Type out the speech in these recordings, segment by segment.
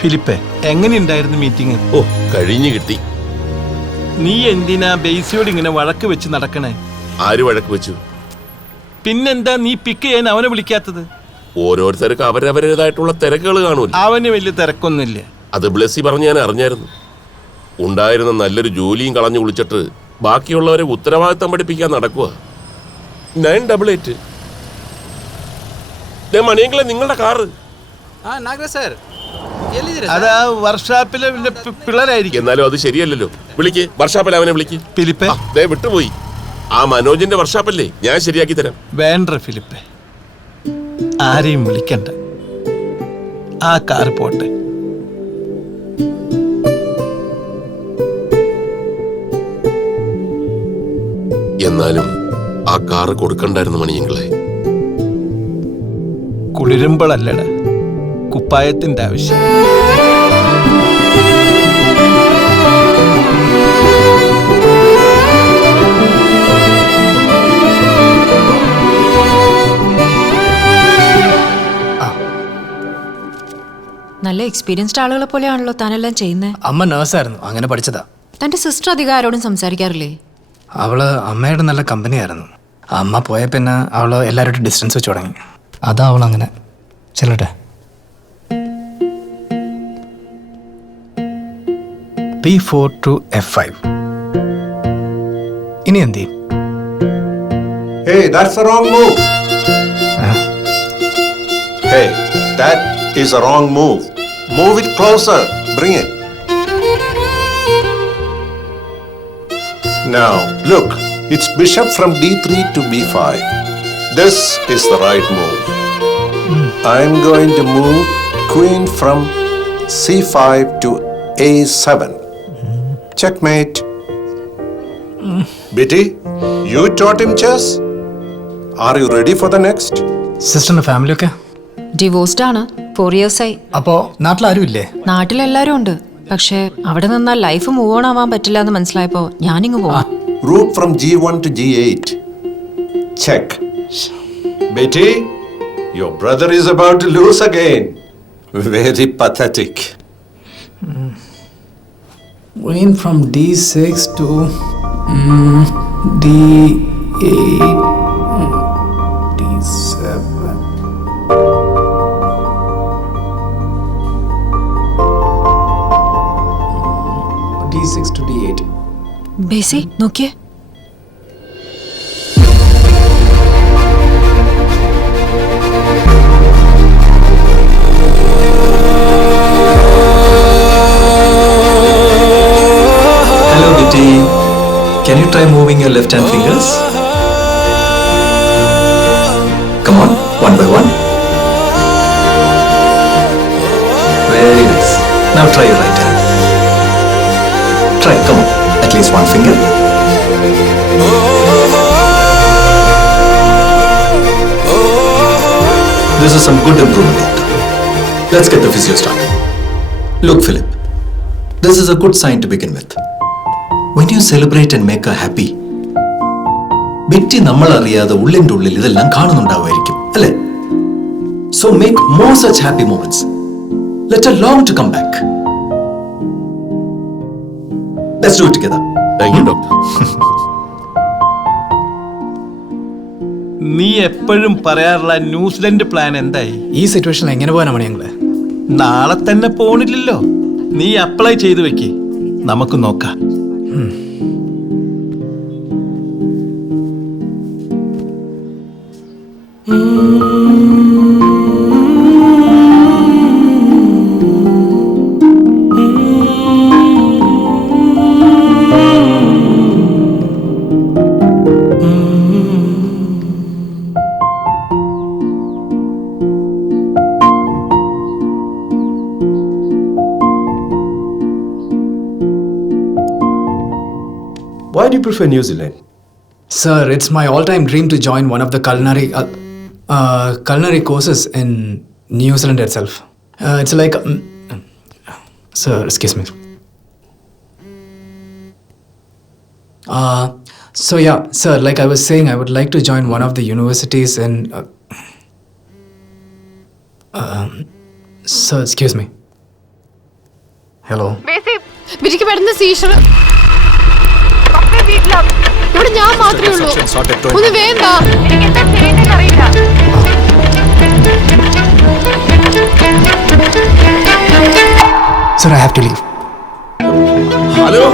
Filipe, എങ്ങനെയുണ്ടായിരുന്നു meeting? ഓ, കഴിഞ്ഞു കിട്ടി. നീ എന്തിനാ ബേസിയോട് ഇങ്ങനെ വഴക്ക് വെച്ച് നടക്കണേ? ആര് വഴക്ക് വെച്ചു? പിന്നെന്താ നീ പിക്ക് ചെയ്യാൻ അവനെ വിളിക്കാത്തത്? ഓരോരുത്തർക്ക് അവരവരുടേതായിട്ടുള്ള തിരക്കുകൾ കാണൂല. അവന് വലിയ തിരക്കൊന്നുമില്ല. അത് ബ്ലെസ്സി പറഞ്ഞ് ഞാൻ അറിഞ്ഞായിരുന്നു. ഉണ്ടായിരുന്ന നല്ലൊരു ജോലിയും കളഞ്ഞു വിളിച്ചിട്ട് ബാക്കിയുള്ളവരെ ഉത്തരവാദിത്തം പഠിപ്പിക്കാൻ നടക്കുക. 988 മണിയെങ്കിലെ നിങ്ങളുടെ കാറ്. അതാ വർക്ക്ഷോപ്പിലെ പിള്ളേരായിരിക്കും. എന്നാലും അത് ശരിയല്ലല്ലോ. വിളിക്ക്, വർക്ക്ഷോപ്പിൽ അവനെ വിളിക്ക്. ഫിലിപ്പെ, ദേ വിട്ടുപോയി. ആ മനോജിന്റെ വർക്ക്ഷോപ്പല്ലേ, ഞാൻ ശരിയാക്കി തരാം. വേണ്ട ഫിലിപ്പെ, ആരെയും വിളിക്കണ്ട. ആ കാർ പോട്ടെ. എന്നാലും ആ കാറ് കൊടുക്കണ്ടായിരുന്നു മണിയങ്ങളെ. കുളിരുമ്പോഴല്ലട കുപ്പായത്തിന്റെ ആവശ്യം. നല്ല എക്സ്പീരിയൻസ്ഡ് ആളുകളെ പോലെയാണല്ലോ താനെല്ലാം ചെയ്യുന്നത്. അമ്മ നേഴ്സായിരുന്നു, അങ്ങനെ പഠിച്ചതാ. തന്റെ സിസ്റ്റർ അധികം ആരോടും സംസാരിക്കാറില്ലേ? അവള് അമ്മയുടെ നല്ല കമ്പനിയായിരുന്നു. അമ്മ പോയ പിന്നെ അവള് എല്ലാവരോടും ഡിസ്റ്റൻസ് വെച്ച് തുടങ്ങി. അതാ അവളങ്ങനെ. ചെല്ലട്ടെ. P4 to F5. ഇനി എന്ത് ചെയ്യും? Hey, that's the wrong move. Hey, that is a wrong move. Move it closer. Bring it. Now, look. It's bishop from D3 to B5. This is the right move. I'm going to move queen from C5 to A7. Checkmate. Bitty, you taught him chess? Are you ready for the next? സിസ്റ്ററിന്റെ family ഒക്കെ divorced ആണ്. 4 years ആയി. അപ്പോ നാട്ടിലാരും ഇല്ലേ? നാട്ടിലെല്ലാരും ഉണ്ട്. പക്ഷെ അവിടെ നിന്നാൽ ലൈഫ് മൂവ് ഓൺ ആവാൻ പറ്റില്ല എന്ന് മനസ്സിലായപ്പോ ഞാനിങ്ങ് പോവാം. Rook from G1 to G8. Check. Betty, your brother is about to lose again. Very pathetic. Queen from D6 to D8, D7. D6 to D8. ബേസി നോക്കിയേ. Hello, Bitty. Can you try moving your left hand fingers? Come on, one by one. Very nice. Now try your right hand. Try, come on. At least one finger. This is some good improvement, doctor. Let's get the physio started. Look, Philip. This is a good sign to begin with. When you celebrate and make her happy, Bitty നമ്മൾ അറിയാതെ ഉള്ളിൻ്റെ ഉള്ളിൽ ഇതെല്ലാം കാണുന്നുണ്ടാവുമായിരിക്കും, അല്ലേ? So make more such happy moments. Let her long to come back. Let's do it together. Thank you, doctor. നീ എപ്പോഴും പറയാറുള്ള New Zealand plan എന്തായി? ഈ സിറ്റുവേഷനിൽ എങ്ങനെ പോകാനാ മണിയങ്ങളെ? നാളെ തന്നെ പോണില്ലല്ലോ. നീ അപ്ലൈ ചെയ്തു വെക്ക്, നമുക്ക് നോക്കാം. Why do you prefer New Zealand? Sir, it's my all-time dream to join one of the culinary courses in New Zealand itself. It's like... sir, excuse me. So yeah, sir, like I was saying, I would like to join one of the universities in... sir, excuse me. Hello. ബിജിക്ക് പെടുന്ന സീഷർ ഇവിടെ ഞാൻ മാത്രമേ ഉള്ളൂ. ഒന്ന് വേണ്ട. Sir, I have to leave. Hello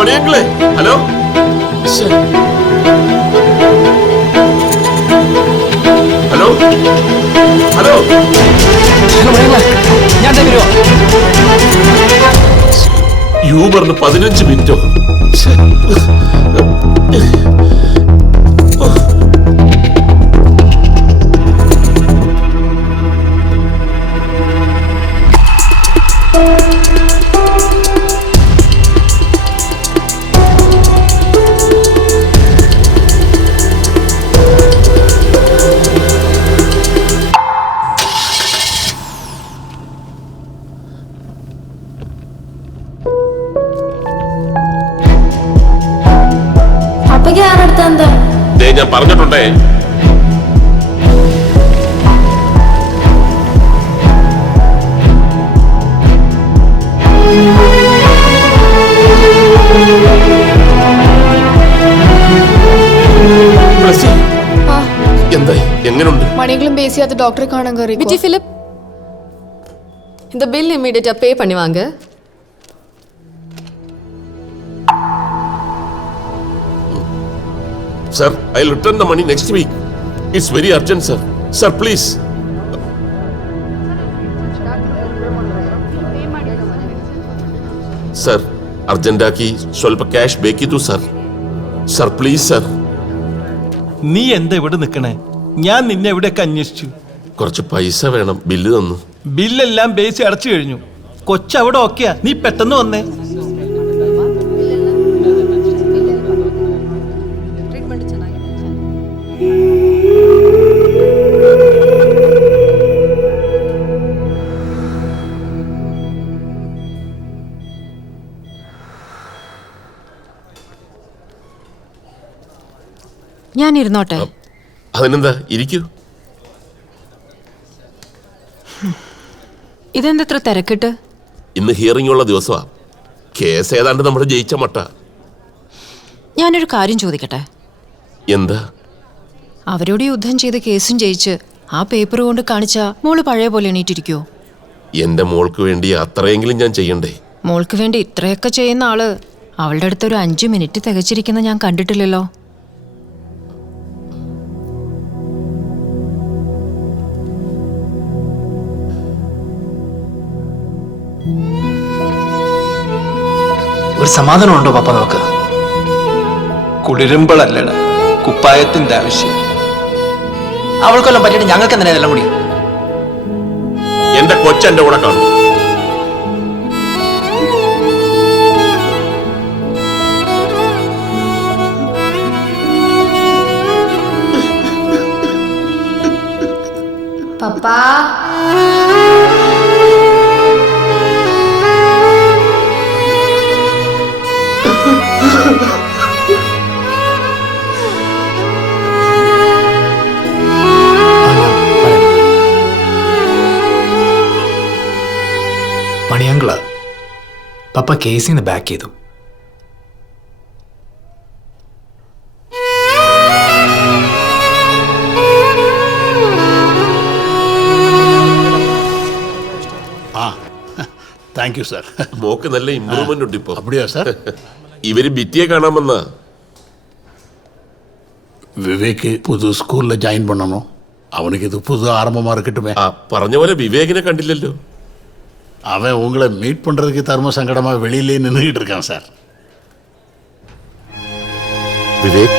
മണിയങ്ങളെ, ഹലോ. ഹലോ ഹലോ ഞാൻ വരുമോ? യൂബറിന് 15 മിനിറ്റോ? ദേ ഞാൻ പറഞ്ഞിട്ടുണ്ടേ. എന്തായി, എങ്ങനുണ്ട്? மணிகளும் பேசி அது டாக்டர் காணங்க இருக்கு. விஜய் பிலிப், இந்த பில் இமீடியட்டா பே பண்ணி வாங்க. Sir, I'll return the money next week. It's very urgent, sir. Sir, please. Sir, അർജന്റാക്കി സ്വല്പ ക്യാഷ് ബേക്കിത്തു സർ. Sir please sir. നീ എന്താ ഇവിടെ നിൽക്കണേ? ഞാൻ നിന്നെ എവിടെയൊക്കെ അന്വേഷിച്ചു. കുറച്ച് പൈസ വേണം, ബില്ല് തന്നു. ബില്ലെല്ലാം ബേസ് അടച്ചു കഴിഞ്ഞു. കൊച്ചവിടെ ഓക്കെയാ, നീ പെട്ടെന്ന് വന്നേ. ഞാൻ ഇരുന്നോട്ടെ? അതിനെന്താ, ഇരിക്കൂ. ഇതെന്തത്ര തിരക്കിട്ട്? ഇന്ന് ഹിയറിംഗ് ഉള്ള ദിവസമാ. കേസ് ഏതാണ്ട് നമ്മുടെ ജയിച്ച മട്ട. ഞാനൊരു കാര്യം ചോദിക്കട്ടെ? എന്താ? അവരോട് യുദ്ധം ചെയ്ത് കേസും ജയിച്ച് ആ പേപ്പർ കൊണ്ട് കാണിച്ച മോള് പഴയ പോലെ എണീറ്റിരിക്കോ? എന്റെ മോൾക്ക് വേണ്ടി അത്രയെങ്കിലും ഞാൻ ചെയ്യണ്ടേ? മോൾക്ക് വേണ്ടി ഇത്രയൊക്കെ ചെയ്യുന്ന ആള് അവളുടെ അടുത്തൊരു 5 മിനിറ്റ് തികച്ചിരിക്കുന്ന ഞാൻ കണ്ടിട്ടില്ലല്ലോ. ഒരു സമാധാനം ഉണ്ടോ പപ്പ? നോക്ക്, കുളിരുമ്പളല്ലട കുപ്പായത്തിന്റെ ആവശ്യം. അവൾക്കൊല്ലം പറ്റിയിട്ട് ഞങ്ങൾക്ക് എന്തിനാ ഇതെല്ലാം കൂടി? എന്റെ കൊച്ചെന്റെ കൂടെ കാണും. പപ്പാ മണിയങ്കള്, പപ്പ കേസിൽ നിന്ന് ബാക്ക് ചെയ്തു. Thank you sir. മോക്ക് നല്ല ഇമ്പ്രൂവ്മെന്റ് ഉണ്ട് ഇപ്പൊ. അപ്പടിയാ സാർ? ഇവര് ബിറ്റിയെ കാണാമെന്നാ. விவேக் புது ஸ்கூல்ல ஜாயின் பண்ணணும். அவனுக்கு இது புது ஆரம்பமா இருக்கட்டுமே. പറഞ്ഞ പോലെ വിവേകിനെ കണ്ടില്ലല്ലോ. அவன் உங்களை மீட் பண்றதுக்கு தர்ம சங்கடமா வெளியிலே நின்றுகிட்டு இருக்கான் சார். വിവേക്,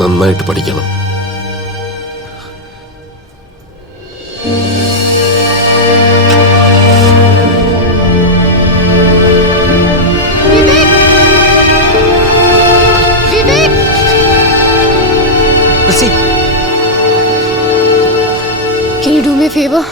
നന്നായിട്ട് പഠിക്കണം. Can you do me a favor?